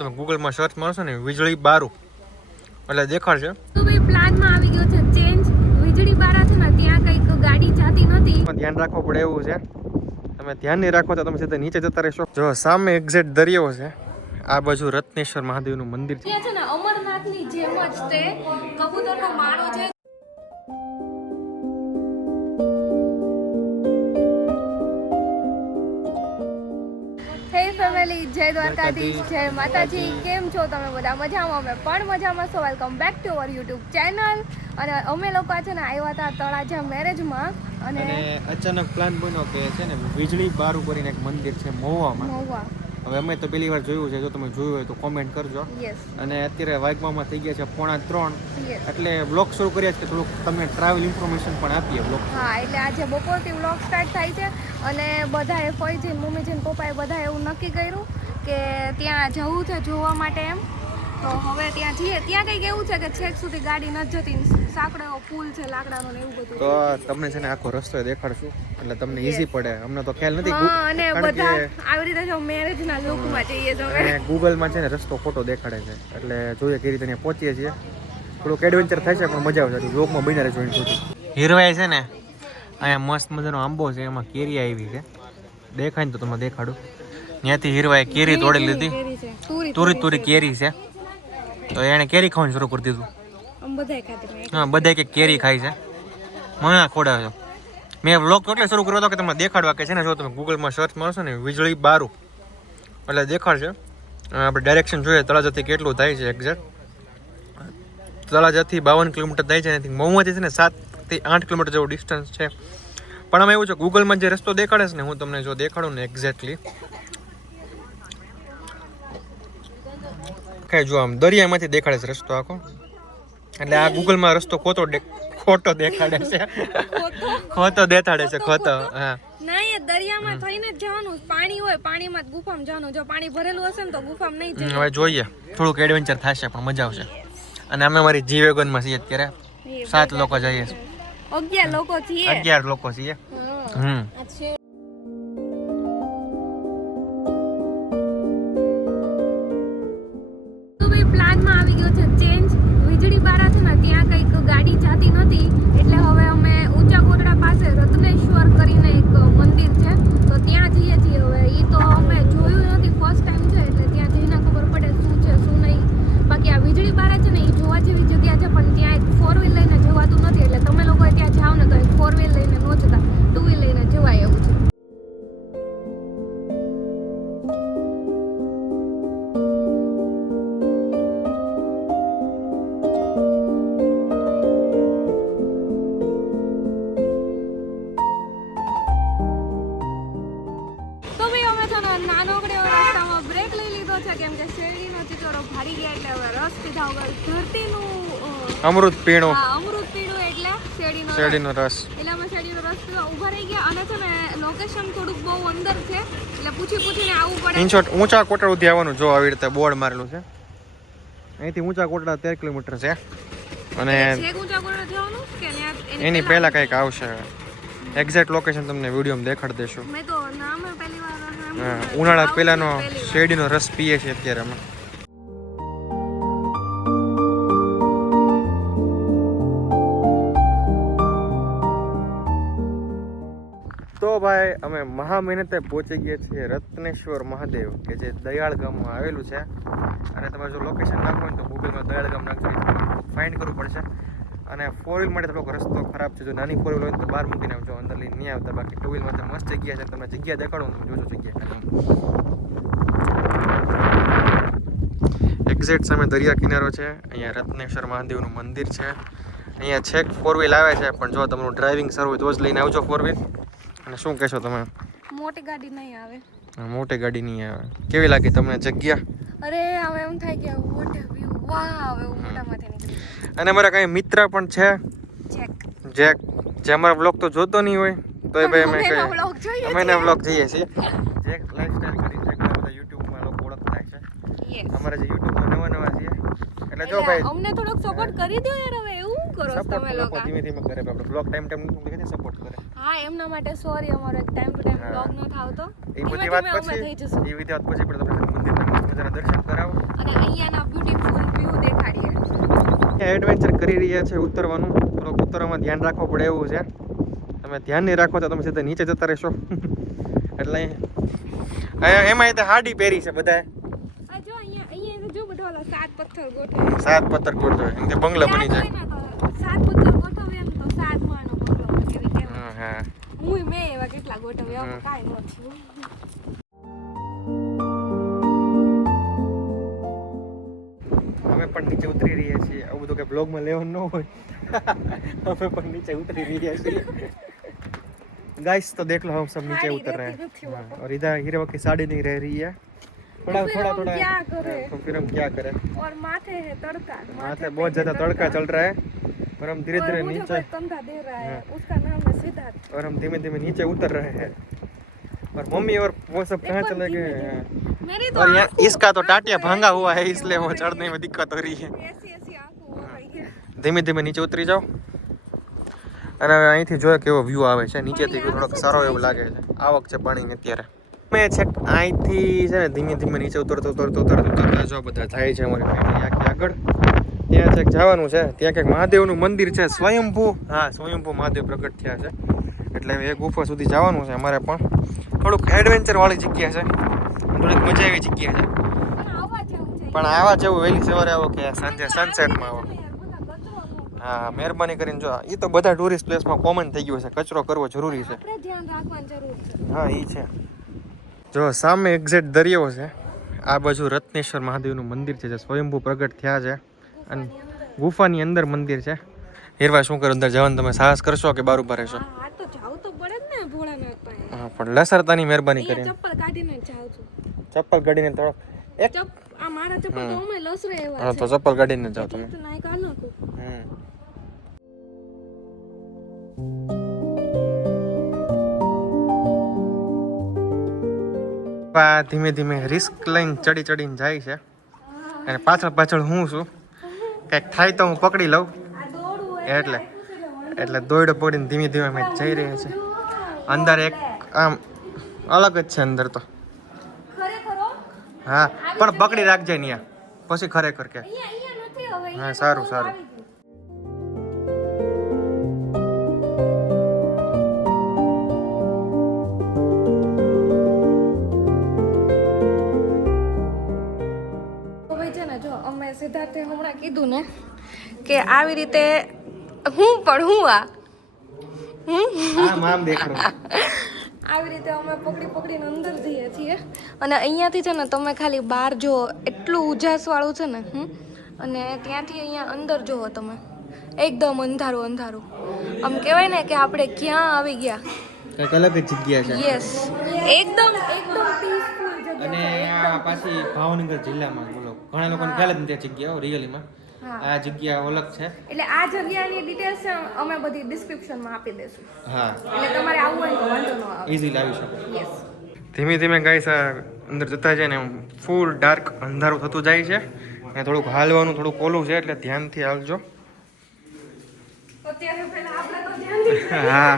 તમે ગૂગલમાં સર્ચ મારશો ને વીજળી બારું. એટલે દેખાડશે. તો ભાઈ પ્લાનમાં આવી ગયો છે ચેન્જ વીજળી બારા છે ને ત્યાં કંઈક ગાડી જાતી નથી પણ ધ્યાન રાખવું પડે એવું છે. તમે ધ્યાન નહીં રાખો તો તમે સીધા નીચે જતા રહેશો. જો સામે એક્ઝેક્ટ દરિયો છે આ બાજુ રત્નેશ્વર મહાદેવનું મંદિર છે ને અમરનાથની જેમ જ તે કબૂતરનો માળો છે ફેમિલી જય દ્વારકાધીશ જય માતાજી. કેમ છો તમે બધા મજામાં? અમે પણ મજામાં. છો welcome back to our YouTube channel અને અમે લોકો છે ને આવ્યા હતા તળાજા મેરેજમાં. અને અચાનક પ્લાન બન્યો કે છે ને વીજળી બારું કરીને એક મંદિર છે મહુવામાં. મહુવા. હવે અમે તો પહેલી વાર જોયું છે. જો તમે જોયું હોય તો કોમેન્ટ કરજો. અને અત્યારે વાગવામાં થઈ ગયા છે પોણા ત્રણ. એટલે બ્લોગ શરૂ કર્યા છે કે થોડુંક તમને ટ્રાવેલ ઇન્ફોર્મેશન પણ આપીએ બ્લોગ હા એટલે આજે બપોરથી બ્લોગ સ્ટાર્ટ થાય છે અને બધાએ ફઈજી મમ્મીજી ને પપ્પાએ બધાએ એવું નક્કી કર્યું કે ત્યાં જવું છે જોવા માટે એમ. તો હવે ત્યાં જઈએ. ત્યાં કંઈક એવું છે કે છેક સુધી ગાડી નથી જતી સાંકડો પુલ છે લાકડાનો ને એવું બધું. તો તમને છે ને આખો રસ્તો દેખાડશું. એટલે તમને ઈઝી પડે. અમને તો ખ્યાલ નથી હા અને કારણ બધા કે આવી રીતે જો મેરેજના લુકમાં જઈએ તો અને ગૂગલમાં છે ને રસ્તો ખોટો દેખાડે છે. એટલે જોઈએ કે રીતે ત્યાં પહોંચીએ છીએ. થોડુંક એડવેન્ચર થાય છે પણ મજા આવશે બ્લોગમાં બની રહેજો એની સુધી. હિરવાય છે ને અહીંયા મસ્ત મજાનો આંબો છે એમાં કેરી આવી છે. દેખાય ને તો તમને દેખાડું. ત્યાંથી હિરવાએ કેરી તોડી લીધી. તુરી તુરી કેરી છે. તો એણે કેરી ખાવાનું શરૂ કરી દીધું. મેં. હા બધા કે કેરી ખાય છે. મને ખોડાવે છે. મેં વ્લોગ એટલે શરૂ કર્યો હતો કે તમને દેખાડવા કે છે ને, જો તમે ગૂગલમાં સર્ચ મારશો ને, વીજળી બારું. એટલે દેખાડશે. આપણે ડાયરેક્શન જોઈએ, તળાજાથી કેટલું થાય છે એક્ઝેક્ટ તળાજાથી બાવન કિલોમીટર થાય છે એનાથી મહુમાંથી છે ને સાતથી આઠ કિલોમીટર જેવું ડિસ્ટન્સ છે. પણ આમાં એવું છે ગૂગલમાં જે રસ્તો દેખાડે છે ને, હું તમને જો દેખાડું ને એક્ઝેક્ટલી કઈ જો આમ દરિયામાંથી દેખાડે છે રસ્તો આખો. એટલે આ ગૂગલમાં રસ્તો ખોટો ખોટો દેખાડે છે. ખોટો? દેખાડે છે ખોટો હા. ના એ દરિયામાં થઈને જ જવાનું. પાણી હોય પાણીમાં જ ગુફામાં જવાનું. જો પાણી ભરેલું હશે ને તો ગુફામાં નહીં જવાનું હવે જોઈએ. થોડુંક એડવેન્ચર થશે પણ મજા આવશે. અને અમે મારી જી વેગનમાં છીએ અત્યારે. સાત લોકો જઈએ. અગિયાર લોકો છીએ. અગિયાર લોકો છીએ. હમ. અમૃત પીણું. અમૃત પીણું એટલે શેરડીનો. શેરડીનો રસ. એટલે અમે શેરડીનો રસ ઊભા રહી ગયા અને છે ને લોકેશન થોડુંક બહુ અંદર છે એટલે પૂછી પૂછીને આવવું પડે. ઇનશોર્ટ ઊંચા કોટડા સુધી આવવાનું જો આવી રીતે બોર્ડ મારેલું છે. અહીંથી ઊંચા કોટડા તેર કિલોમીટર છે. અને એની પહેલા કંઈક આવશે. એક્ઝેક્ટ લોકેશન તમને વિડીયોમાં દેખાડી. હા, ઉનાળા પહેલાનો શેરડીનો રસ પીએ છીએ અત્યારે અમે. અમે મહા મહેનતે પહોંચી ગયા છીએ રત્નેશ્વર મહાદેવ, કે જે દયાળ ગામમાં આવેલું છે. અને તમે જો લોકેશન નાખો ને તો ગૂગલમાં દયાળ ગામ નાખજો ફાઇન્ડ કરવું પડશે. અને ફોર વ્હીલ માટે થોડોક રસ્તો ખરાબ છે, જો નાની ફોર વ્હીલ હોય તો બહાર મૂકીને આવજો અંદર લઈને નહીં આવતા, બાકી ટુ વ્હીલમાં તો મસ્ત જગ્યા છે, તમે જગ્યા દેખાડો હું જોજો જગ્યા. એક્ઝેક્ટ સામે દરિયા કિનારો છે, અહીંયા રત્નેશ્વર મહાદેવનું મંદિર છે. અહીંયા છેક ફોર વ્હીલ આવે છે, પણ જો તમારું ડ્રાઇવિંગ સારું હોય તો જ લઈને આવજો ફોર વ્હીલ અને શું કહેશો તમે? મોટી ગાડી નહીં આવે. મોટી ગાડી નહીં આવે. કેવી લાગી તમને જગ્યા? અરે હવે એમ થાય કે વોટ વ્યૂ વાહ હવે હું મોટામાંથી નીકળી અને મારા કઈ મિત્ર પણ છે? જેક. જે જે અમારા બ્લોગ તો જોતો નહીં હોય તો એ ભાઈ અમે જોઈએ અમે એના બ્લોગ જોઈએ છીએ. જે લાઈફસ્ટાઈલ કરી છે ઘણા બધા યુટ્યુબમાં લોકો ઓળખતા છે. અમારા જે યુટ્યુબમાં નવા નવા છે એટલે જો ભાઈ અમને થોડોક સપોર્ટ કરી દો યાર હવે. એવું કરો તમે લોકો? ધીમે ધીમે કરે આપણે બ્લોગ ટાઈમ ટાઈમ સપોર્ટ કરે. હા એમના માટે સોરી અમારો એક ટાઈમ ટુ ટાઈમ બ્લોગ ન થાવતો. એ બધી વાત પછી એ બધી વાત પછી પણ તમને તમે જરા દર્શન કરાવો. અને અહીંયાના બ્યુટીફુલ વ્યૂ દેખાડીએ. એડવેન્ચર કરી રહ્યા છે ઉતરવાનું. થોડુંક ઉતરવામાં ધ્યાન રાખવું પડે એવું છે. તમે ધ્યાન નહીં રાખો તો તમે સીધા નીચે જતા રહેશો. એટલે અહીંયા એમાં તે હાડી પહેરી છે બધાએ. બધો સાત પથ્થર ગોઠવે સાત પથ્થર ગોઠવે એમ બંગલા બની જાય. ને સાત પથ્થર ગોઠવે એમ તો સાત માળનો બંગલો બને એવી કહેવાય. હા હા હુંય મેં એવા કેટલા ગોઠવ્યા હમ. કાંઈ ન થયું અમે પણ નીચે ઉતરી રહ્યા છીએ આવું બધું કે બ્લોગમાં લેવાનું ન હોય અમે પણ નીચે ઉતરી રહ્યા છીએ गाइस तो देख लो हम सब नीचे साड़ी उतर रहे रहती हैं रुकी हाँ, और इधर हीरो की साड़ी नहीं रह रही है थोड़ा फिर थोड़ा हम थोड़ा क्या करें? तो फिर हम क्या करें और माथे है तड़का माथे बहुत ज्यादा तड़का चल रहा है पर हम धीरे और धीरे मुझे नीचे कोई कंधा दे रहा है हाँ। उसका नाम है सिद्धार्थ और हम धीमे धीमे नीचे उतर रहे हैं और मम्मी और वो सब कहाँ एकदम चले गए धीमे हैं धीमे। मेरी तो और यहाँ आंखों- इसका तो टाटिया आंखों भांगा ऐसी हुआ है हो इसलिए वो गई चढ़ने में दिक्कत हो रही है ऐसी ऐसी आंखों हो गई है ધીમે ધીમે નીચે ઉતરી જાઓ અને હવે અહીંથી જોયો કેવો વ્યૂ આવે છે નીચેથી થોડોક સારો એવું લાગે છે આવક છે પાણીની અત્યારે મેં છે અહીંથી છે ને ધીમે ધીમે નીચે ઉતરતો ઉતરતો ઉતરતો ઉતરતા જો બધા જાય છે અમારી ફેમિલી આખી આગળ ત્યાં છેક જવાનું છે. ત્યાં કંઈક મહાદેવનું મંદિર છે. સ્વયંભૂ. હા સ્વયંભૂ મહાદેવ પ્રગટ થયા છે. એટલે એ ગુફા સુધી જવાનું છે અમારે પણ. થોડુંક એડવેન્ચરવાળી જગ્યા છે. થોડીક મજા એવી જગ્યા છે. પણ આવા જેવું વહેલી સવારે આવો કે સાંજે સનસેટમાં આવો. હા મહેરબાની કરીને જો એ તો બધા ટુરિસ્ટ પ્લેસમાં કોમન થઈ ગયું છે. કચરો કરવો જરૂર છે. હા એ છે. જો સામે એક્ઝેક્ટ દરિયો છે. આ બાજુ રત્નેશ્વર મહાદેવનું મંદિર છે જે સ્વયંભૂ પ્રગટ થયા છે. અને ગુફાની અંદર મંદિર છે. હેરવા શું કરો? અંદર જવાનું તમે સાહસ કરશો કે બાર ઊભા રહેશો? હા તો જાવું તો પડે ને ભોળાનાથ પાસે. હા પણ લસરતાની મહેરબાની કરીને. ચપ્પલ કાઢીને જાવ છું. ચપ્પલ કાઢીને થોડો એક આ મારા ચપ્પલ તો અમે લસરે હા તો ચપ્પલ કાઢીને જાઓ તમે. તો નાઈ કાઢ નાખું. હમ. ધીમે ધીમે રિસ્ક લઈને ચડી ચડીને જાય છે. અને પાછળ પાછળ હું છું? કંઈક થાય તો હું પકડી લઉં. એટલે એટલે દોયડો પકડીને ધીમે ધીમે અમે જઈ રહ્યા છે અંદર એક આમ અલગ જ છે અંદર તો. હા? પણ પકડી રાખજે ત્યાં પછી ખરેખર કે. હા, સારું, સારું. કે આવી રીતે હું પણ હું આ. આવી રીતે અમે પકડી પકડીને અંદર જઈએ છીએ. અને અહીંયાથી છે ને તમે ખાલી બહાર જો એટલું ઉજાસવાળું છે ને હમ? અને ત્યાંથી અહીંયા અંદર જુઓ તમે. એકદમ અંધારું અંધારું. આમ કહેવાય ને કે આપણે ક્યાં આવી ગયા. કંઈક અલગ જ જગ્યા છે. યસ એકદમ એકદમ પીસફુલ જગ્યા અને આ પાછી ભાવનગર જિલ્લામાં બોલો. ઘણા લોકોને ખ્યાલ જ નથી આ જગ્યા રિયલીમાં. આ જગ્યા અલગ છે. એટલે આ જગ્યાની ડિટેલ્સ અમે બધી ડિસ્ક્રિપ્શનમાં આપી દઈશું. હા. એટલે તમારે આવવું હોય તો વાંધો ન આવે. ઈઝી લાવી શકો. યસ ધીમે ધીમે ગાઈસ આ અંદર જતા જાય ને ફૂલ ડાર્ક અંધારું થતું જાય છે. અને થોડુંક હાલવાનું થોડુંક ઓલું છે એટલે ધ્યાનથી હાલજો. અત્યારે પહેલા આપણે તો ધ્યાનથી હા.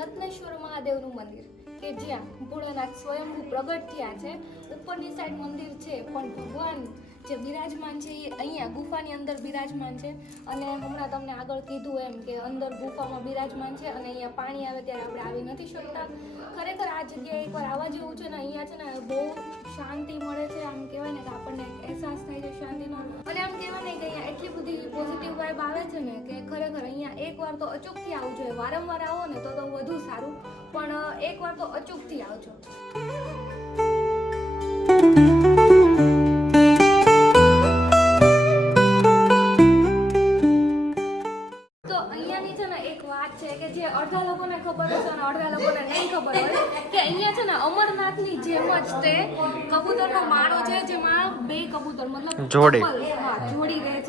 રત્નેશ્વર મહાદેવનું મંદિર, કે જ્યાં ભોળાનાથ સ્વયંભૂ પ્રગટ થયા છે. ઉપરની સાઈડ મંદિર છે, પણ ભગવાન જે બિરાજમાન છે એ અહીંયા ગુફાની અંદર બિરાજમાન છે. અને હમણાં તમને આગળ કીધું એમ કે અંદર ગુફામાં બિરાજમાન છે અને અહીંયા પાણી આવે ત્યારે આપણે આવી નથી શકતા. ખરેખર આ જગ્યાએ એકવાર આવવા જેવું છે ને, અહીંયા છે ને બહુ શાંતિ મળે છે, આમ કહેવાય ને કે આપણને અહેસાસ થાય છે શાંતિનો. અને આમ કહેવાય ને કે અહીંયા એટલી બધી પોઝિટિવ વાઇબ આવે છે ને, કે ખરેખર અહીંયા એકવાર તો અચૂકથી આવવું જોઈએ વારંવાર આવો ને તો તો વધુ સારું પણ એકવાર તો અચૂકથી આવજો તો અહીંયાની છે ને એક વાત છે કે જે અડધા લોકોને ખબર હશે અને અડધા લોકોને નહીં ખબર હોય કે અહીંયા છે ને અમરનાથની જેમ જ તે કબૂતરનો માળો છે જેમાં બે કબૂતર મતલબ જોડી. હા જોડી રહે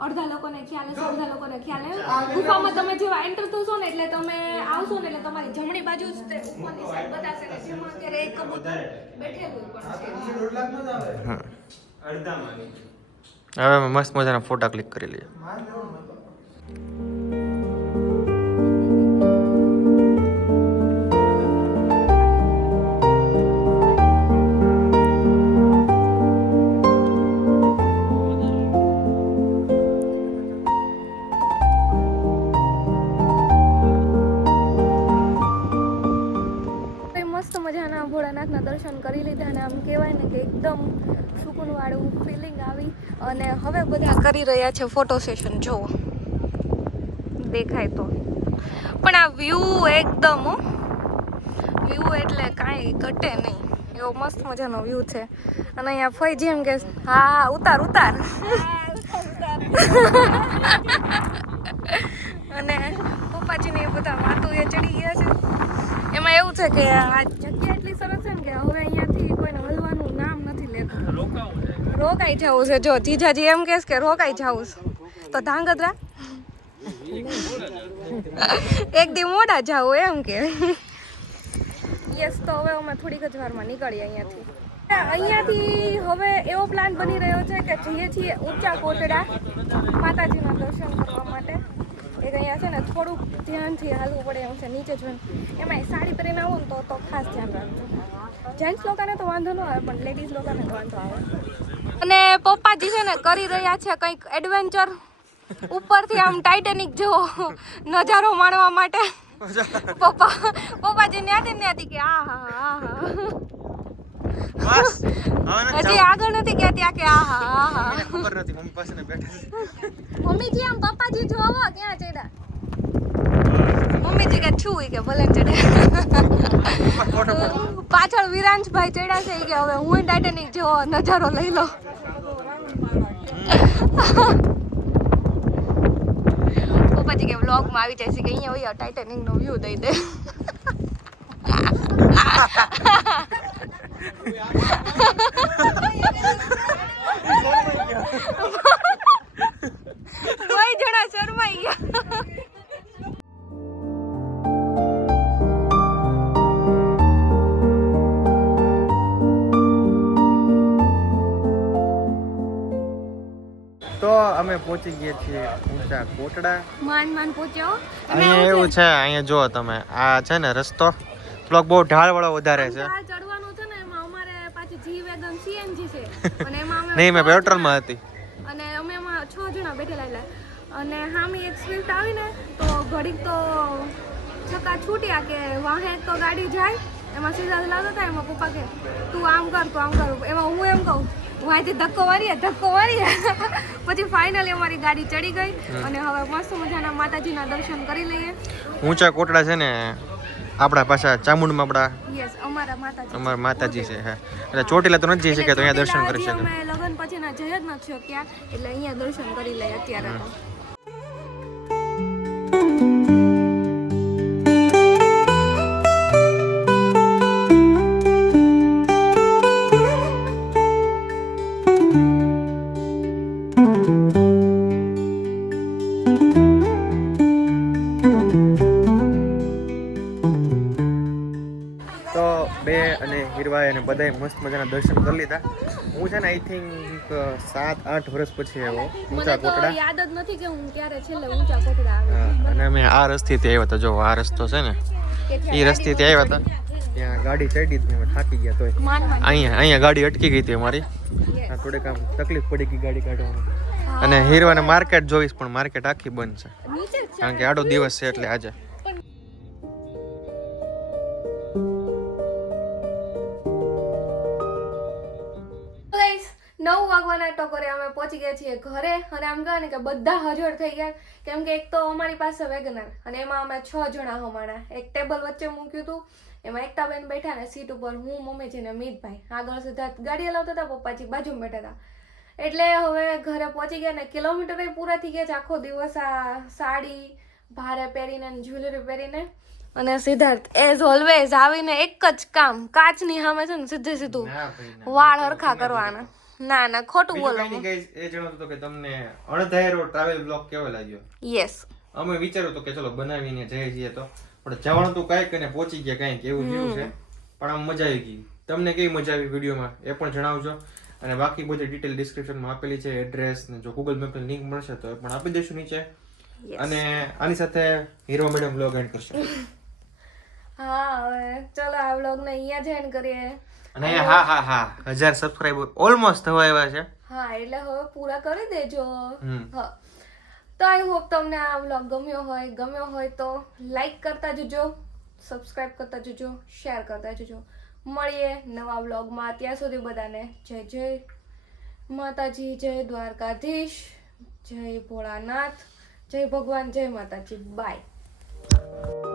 અડધા લોકોને ખ્યાલ હશે અડધા લોકોને ખ્યાલ હે. ગુફામાં તમે જેવા એન્ટર થશો ને એટલે તમે આવશો ને એટલે તમારી જમણી બાજુ જ ઉપરની સાઈડ બતાશે ને જેમાં અત્યારે એક કબૂતર બેઠેલું પણ છે. હા. હવે મસ્ત મજાના ફોટા ક્લિક કરી લઈએ. આમ કહેવાય ને કે એકદમ સુકૂનવાળું ફિલિંગ આવી. અને હવે બધા કરી રહ્યા છે ફોટો સેશન જુઓ. દેખાય તો. પણ આ વ્યૂ એકદમ વ્યૂ એટલે કાંઈ ઘટે નહીં. એવો મસ્ત મજાનો વ્યૂ છે. અને અહીંયા ફઈ જેમ કે હા હા ઉતાર ઉતાર. અને પપ્પાજીને એ બધા વાતો એ ચડી ગયા છે. એમાં એવું છે કે આ જગ્યા એટલી સરસ છે ને કે હવે અહીંયાથી કોઈને હલવાનું નામ નથી લેતું રોકાઈ જવું છે. જો, જીજાજી એમ કહેશ કે રોકાઈ જવું છે. તો ધાંગધ્રા? એક દી મોડા જાવ એમ કે. યસ, તો હવે અમે થોડીક જ વારમાં નીકળીએ અહીંયાથી. અહીંયાથી હવે એવો પ્લાન બની રહ્યો છે કે જઈએ છીએ ઊંચા કોટડા માતાજીના દર્શન કરવા માટે. એક અહીંયા છે ને થોડુંક ધ્યાનથી હાલવું પડે એમ છે, નીચે જોઈને એમાંય સાડી પહેરીને આવો તો તો ખાસ ધ્યાન રાખજો. જેન્ટ્સ લોકોને તો વાંધો ન આવે, પણ લેડીઝ લોકોને વાંધો આવે. અને પપ્પાજી છે ને કરી રહ્યા છે કંઈક એડવેન્ચર ઉપરથી આમ ટાઇટેનિક જેવો નજારો માણવા માટે. પપ્પા પપ્પાજી ન્યાથી ન્યાથી કે આ હા હા હજી આગળ નથી કે ત્યાં કે આ હા હા ખબર નથી મમ્મી પાસે બેઠા મમ્મીજી આમ પપ્પાજી જોવો ક્યાં ચડ્યા? મમ્મીજી જગ્યાએ છું કે ભલે ચડે. પાછળ વિરાંશભાઈ ચડ્યા છે કે હવે હું ટાઇટેનિક જેવો નજારો લઈ લો પછી કે વ્લોગમાં આવી જાય છે કે અહીંયા હોય ટાઇટેનિક નો વ્યૂ દઈ દે. કોટડા માન માંડ પહોંચ્યો અહીંયા એવું છે. અહીંયા જો તમે. આ છે ને રસ્તો. થોડોક બહુ ઢાળ વાળો વધારે છે. ચડવાનું છે ને એમાં અમારે પાછી જી વેગન સીએનજી છે. અને એમાં અમે નહીં મેં પેટ્રોલમાં હતી. અને અમે એમાં છ જણા બેઠેલા એટલે. અને સામે એક સ્વિફ્ટ આવીને તો ઘડીક તો છકા છૂટ્યા કે વાહે તો ગાડી જાય. એમાં સીધા લાગતા હતા એમાં પપ્પા કે તું આમ કર તું આમ કર. એમાં હું એમ કહું હું અહીંથી ધક્કો વાળીએ ધક્કો વાળીએ પછી ફાઇનલી અમારી ગાડી ચડી ગઈ અને હવે મસ્ત મજાના માતાજીના દર્શન કરી લઈએ. ઊંચા કોટડા છે ને આપણા પાછા ચામુંડમાં આપણા યસ અમારા માતાજી. અમારા માતાજી છે હા. એટલે ચોટીલા તો નથી જઈ શકે તો અહીંયા દર્શન કરી શકે અમે લગન પછીના જય જ નથી શક્યા એટલે અહીંયા દર્શન કરી લઈએ અત્યારે તો. સાત આઠ વર્ષ પછી આવ્યો ઊંચા તો કોટડા. યાદ જ નથી કે હું ક્યારે છેલ્લે ઊંચા કોટડા આવી અને અમે આ રસ્તેથી આવ્યા હતા જો આ રસ્તો છે ને એ રસ્તેથી આવ્યા હતા. ત્યાં ગાડી ચડી જ અમે થાકી ગયા માન અહીંયા અહીંયા ગાડી અટકી ગઈ હતી અમારી. થોડીક આમ તકલીફ પડી ગઈ ગાડી કાઢવામાં. અને હીરવાને માર્કેટ જોઈશ પણ માર્કેટ આખી બંધ છે. કારણ કે આડો દિવસ છે એટલે આજે. નવ વાગવાના ટકોરે અમે પહોંચી ગયા છીએ ઘરે અને આમ કહે ને કે બધા હાજર થઈ ગયા. કેમ કે એક તો અમારી પાસે વેગનર અને એમાં અમે છ જણા હમાણા એક ટેબલ વચ્ચે મૂક્યું હતું એમાં એકતાબેન બેઠા ને સીટ ઉપર હું મમ્મીજી ને મીતભાઈ આગળ સિદ્ધાર્થ ગાડી હલાવતા હતા પપ્પાજી બાજુમાં બેઠા હતા. એટલે હવે ઘરે પહોંચી ગયા ને કિલોમીટર પૂરા થઈ ગયા છે આખો દિવસ આ સાડી ભારે પહેરીને જ્વેલરી પહેરીને. અને સિદ્ધાર્થ એઝ ઓલવેઝ આવીને એક જ કામ કાચની સામે છે ને સીધે સીધું વાળ હરખા કરવાના. ના ના ખોટું બોલો એ જણાવતો તો કે તમને અણધાર્યો ટ્રાવેલ બ્લોગ કેવો લાગ્યો? યસ અમે વિચાર્યું તો કે ચલો બનાવીને જઈએ છીએ તો. પણ જવાનું તો કાંઈક અને પહોંચી ગયા કાંઈક એવું જેવું છે. પણ આમ મજા આવી ગઈ. તમને કેવી મજા આવી વિડીયોમાં? એ પણ જણાવજો. અને બાકી બધી ડિટેલ ડિસ્ક્રિપ્શનમાં આપેલી છે એડ્રેસ ને જો ગૂગલ મેપની લિંક મળશે તો એ પણ આપી દઈશું નીચે. અને આની સાથે હીરો મેડમ બ્લોગ એન્ડ કરશે. હા હવે ચલો આ વ્લોગને અહીંયા જ એન્ડ કરીએ. અને હા હા હા. હજાર સબસ્ક્રાઈબર ઓલમોસ્ટ થવા આવ્યા છે. હા એટલે હવે પૂરા કરી દેજો. હા. તો આઈ હોપ તમને આ વ્લોગ ગમ્યો હોય. ગમ્યો હોય તો લાઈક કરતા જજો સબસ્ક્રાઇબ કરતા જજો શેર કરતા જજો. મળીએ નવા વ્લોગમાં ત્યાં સુધી બધાને. જય જય માતાજી જય દ્વારકાધીશ જય ભોળાનાથ જય ભગવાન જય માતાજી. બાય